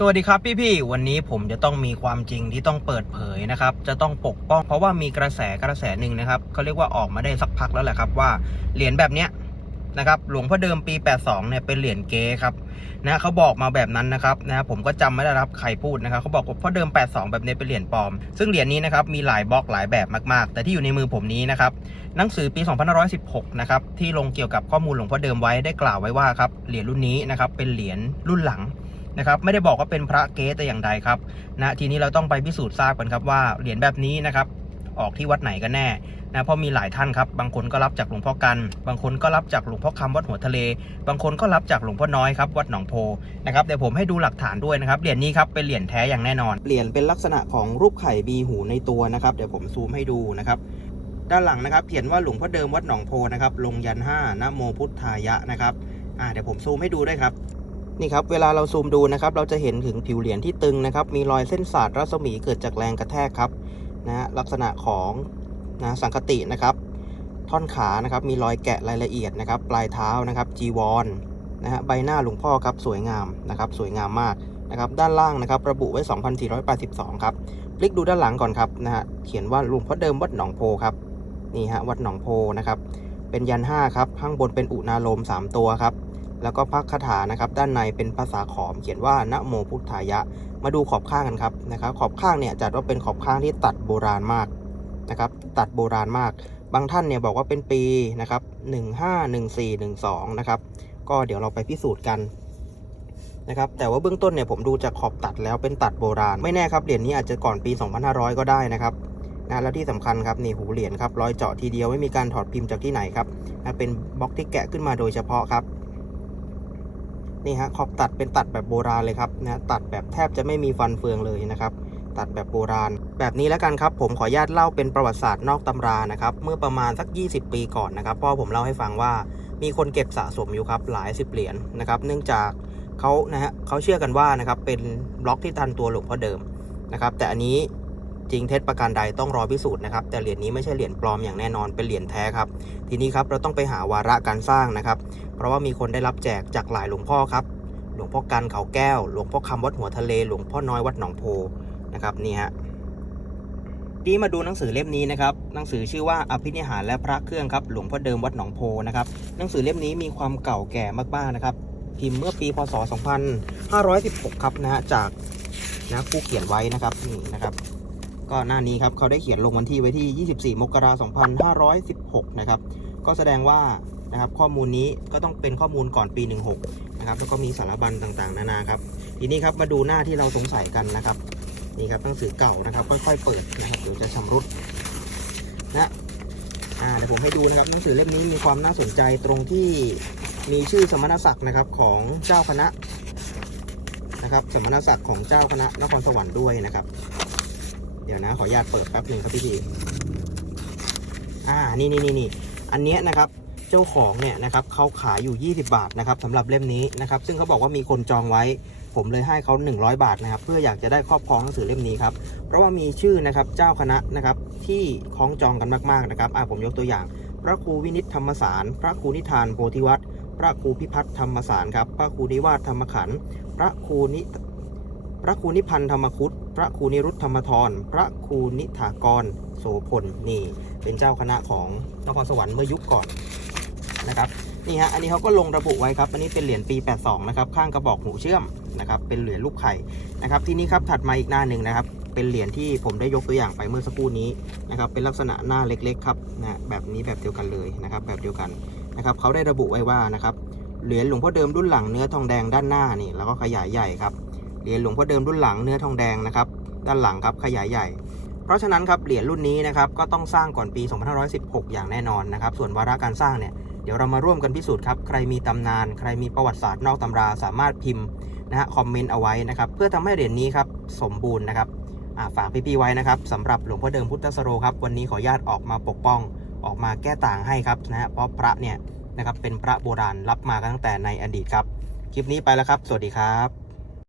สวัสดีครับพี่ๆ วันนี้ผมจะต้องมีความจริงที่ต้องเปิดเผยนะครับ จะต้องปกป้อง เพราะว่ามีกระแสกระแสหนึ่งนะครับเขาเรียกว่าออกมาได้สักพักแล้วแหละครับว่าเหรียญแบบเนี้ยนะครับหลวงพ่อเดิมปี 82 เนี่ยเป็นเหรียญเก๊ครับนะเขาบอกมาแบบนั้นนะครับนะผมก็จำไม่ได้รับใครพูดนะครับเขาบอกว่าพ่อเดิม 82 แบบนี้เป็นเหรียญปลอม ซึ่งเหรียญนี้นะครับมีหลายบล็อกหลายแบบมากๆ แต่ที่อยู่ในมือผมนี้นะครับหนังสือปี 2516 นะครับที่ลงเกี่ยวกับข้อมูลหลวงพ่อเดิมไว้ได้กล่าวไว้ว่าครับเหรียญรุ่นนี้นะครับเป็นเหรียญรุ่นหลัง นะครับไม่ได้บอกว่าเป็นพระเก๊แต่อย่างใดครับนะทีนี้เราต้องไปพิสูจน์ทราบกันครับว่าเหรียญแบบนี้นะครับออกที่วัดไหนกันแน่นะเพราะมีหลายท่านครับบางคนก็รับจากหลวงพ่อกัน บางคนก็รับจากหลวงพ่อคำวัดหัวทะเล บางคนก็รับจากหลวงพ่อน้อยครับวัดหนองโพนะครับเดี๋ยวผมให้ดูหลักฐานด้วยนะครับเหรียญนี้ครับเป็นเหรียญแท้อย่างแน่นอนเหรียญเป็นลักษณะของรูปไข่มีหูในตัวนะครับเดี๋ยวผมซูมให้ดูนะครับด้านหลังนะครับเขียนว่าหลวงพ่อเดิมวัดหนองโพนะครับลงยันห้านะโมพุทธายะนะครับอ่าเดี๋ยวผมซูมให้ดูด้วยครับ นี่ครับเวลาเราซูมดูนะครับเราจะเห็นถึงผิวเหรียญที่ตึงนะครับ มีรอยเส้นสาดรัศมีเกิดจากแรงกระแทกครับนะฮะลักษณะของนะสังคตินะครับ ท่อนขานะครับมีรอยแกะรายละเอียดนะครับ ปลายเท้านะครับจีวรนะฮะใบหน้าหลวงพ่อครับสวยงามนะครับสวยงามมากนะครับด้านล่างนะครับระบุไว้ 2482 ครับพลิกดูด้านหลังก่อนครับนะฮะเขียนว่าหลวงพ่อเดิมวัดหนองโพครับนี่ฮะวัดหนองโพนะครับเป็นยัน5ครับข้างบนเป็นอุณาโลม 3 ตัวครับ แล้วก็พักคาถานะครับ ด้านในเป็นภาษาขอม เขียนว่านะโมพุทธายะ มาดูขอบข้างกันครับนะครับ ขอบข้างเนี่ยจัดว่าเป็นขอบข้างที่ตัดโบราณมากนะครับ ตัดโบราณมาก บางท่านเนี่ยบอกว่าเป็นปีนะครับ15 14 12นะครับ ก็เดี๋ยวเราไปพิสูจน์กันนะครับ แต่ว่าเบื้องต้นเนี่ยผมดูจากขอบตัดแล้วเป็นตัดโบราณ ไม่แน่ครับเหรียญนี้อาจจะก่อนปี 2500 ก็ได้นะครับนะแล้วที่สำคัญครับนี่หูเหรียญครับรอยเจาะทีเดียวไม่มีการถอดพิมพ์จากที่ไหนครับนะเป็นบล็อกที่แกะขึ้นมาโดยเฉพาะครับ นี่ฮะขอบตัดเป็นตัดแบบโบราณเลยครับนะตัดแบบแทบจะไม่มีฟันเฟืองเลยนะครับ ตัดแบบโบราณ แบบนี้แล้วกันครับ ผมขออนุญาตเล่าเป็นประวัติศาสตร์นอกตำรานะครับ เมื่อประมาณสัก 20 ปีก่อนนะครับพ่อผมเล่าให้ฟังว่ามีคนเก็บสะสมอยู่ครับหลายสิบเหรียญนะครับ เนื่องจากเขานะฮะเขาเชื่อกันว่านะครับเป็นบล็อกที่ทันตัวหลวงพ่อเดิมนะครับ แต่อันนี้ จริงเท็จประการใดต้องรอพิสูจน์นะครับ แต่เหรียญนี้ไม่ใช่เหรียญปลอมอย่างแน่นอนเป็นเหรียญแท้ครับ ทีนี้ครับเราต้องไปหาวาระการสร้างนะครับ เพราะว่ามีคนได้รับแจกจากหลายหลวงพ่อครับ หลวงพ่อกันเขาแก้ว หลวงพ่อคำวัดหัวทะเล หลวงพ่อน้อยวัดหนองโพนะครับนี่ฮะดีมาดูหนังสือเล่มนี้นะครับ หนังสือชื่อว่าอภินิหารและพระเครื่องครับ หลวงพ่อเดิมวัดหนองโพนะครับ หนังสือเล่มนี้มีความเก่าแก่มากๆนะครับ พิมพ์เมื่อปี พศ 2516 ครับนะฮะจากนะผู้เขียนไว้นะครับนี่นะครับ ก็หน้านี้ครับเขาได้เขียนลงวันที่ไว้ที่ 24 มกราคม2516 นะครับ ก็แสดงว่านะครับข้อมูลนี้ก็ต้องเป็นข้อมูลก่อนปี 16 นะครับ แล้วก็มีสารบัญต่างๆ นานาครับ ทีนี้ครับมาดูหน้าที่เราสงสัยกันนะครับ นี่ครับหนังสือเก่านะครับ ค่อยๆ เปิดนะครับเดี๋ยวจะชำรุดนะอ่าเดี๋ยวผมให้ดูนะครับหนังสือเล่มนี้มีความน่าสนใจตรงที่มีชื่อสมณศักดิ์นะครับของเจ้าคณะนะครับ สมณศักดิ์ของเจ้าคณะนครสวรรค์ด้วยนะครับ เดี๋ยวนะ ขออนุญาตเปิดแป๊บหนึ่งครับพี่ทีอ่า นี่นี่นี่นี่อันเนี้ยนะครับ เจ้าของเนี่ยนะครับเขาขายอยู่ 20 บาทนะครับสำหรับเล่มนี้นะครับ ซึ่งเขาบอกว่ามีคนจองไว้ ผมเลยให้เขา100 บาทนะครับ เพื่ออยากจะได้ครอบครองหนังสือเล่มนี้ครับ เพราะว่ามีชื่อนะครับเจ้าคณะนะครับที่คล้องจองกันมากๆนะครับอ่าผมยกตัวอย่าง พระครูวินิตธรรมสาร พระครูนิทานโพธิวัตรพระครูพิพัฒน์ธรรมสารครับ พระครูนิวาสธรรมขันธ์พระครูนิพระครูนิพันธ์ธรรมคุต ระครูนิรุตธรรมทร พระครูนิถากร โสพลนี่ เป็นเจ้าคณะของนครสวรรค์เมื่อยุคก่อนนะครับนี่ฮะอันนี้เขาก็ลงระบุไว้ครับ อันนี้เป็นเหรียญปี 82 นะครับ ข้างกระบอกหูเชื่อมนะครับ เป็นเหรียญลูกไข่นะครับ ทีนี้ครับถัดมาอีกหน้าหนึ่งนะครับ เป็นเหรียญที่ผมได้ยกตัวอย่างไปเมื่อสักครู่นี้นะครับ เป็นลักษณะหน้าเล็กๆครับนะแบบนี้แบบเดียวกันเลยนะครับ แบบเดียวกันนะครับเขาได้ระบุไว้ว่านะครับเหรียญหลวงพ่อเดิมรุ่นหลังเนื้อทองแดงด้านหน้านี่แล้วก็ขยายใหญ่ครับ เหรียญหลวงพ่อเดิมรุ่นหลังเนื้อทองแดงนะครับด้านหลังครับขยายใหญ่ เพราะฉะนั้นครับเหรียญรุ่นนี้นะครับก็ต้องสร้างก่อนปี 2516 อย่างแน่นอนนะครับส่วนวาระการสร้างเนี่ยเดี๋ยวเรามาร่วมกันพิสูจน์ครับใครมีตำนาน ใครมีประวัติศาสตร์นอกตำราสามารถพิมพ์นะฮะคอมเมนต์เอาไว้นะครับเพื่อทำให้เหรียญนี้ครับสมบูรณ์นะครับฝากพี่ๆไว้นะครับสำหรับหลวงพ่อเดิมพุทธสโรครับวันนี้ขออนุญาตออกมาปกป้องออกมาแก้ต่างให้ครับนะฮะเพราะพระเนี่ยนะครับเป็นพระโบราณรับมาตั้งแต่ในอดีตครับ คลิปนี้ไปแล้วครับ สวัสดีครับ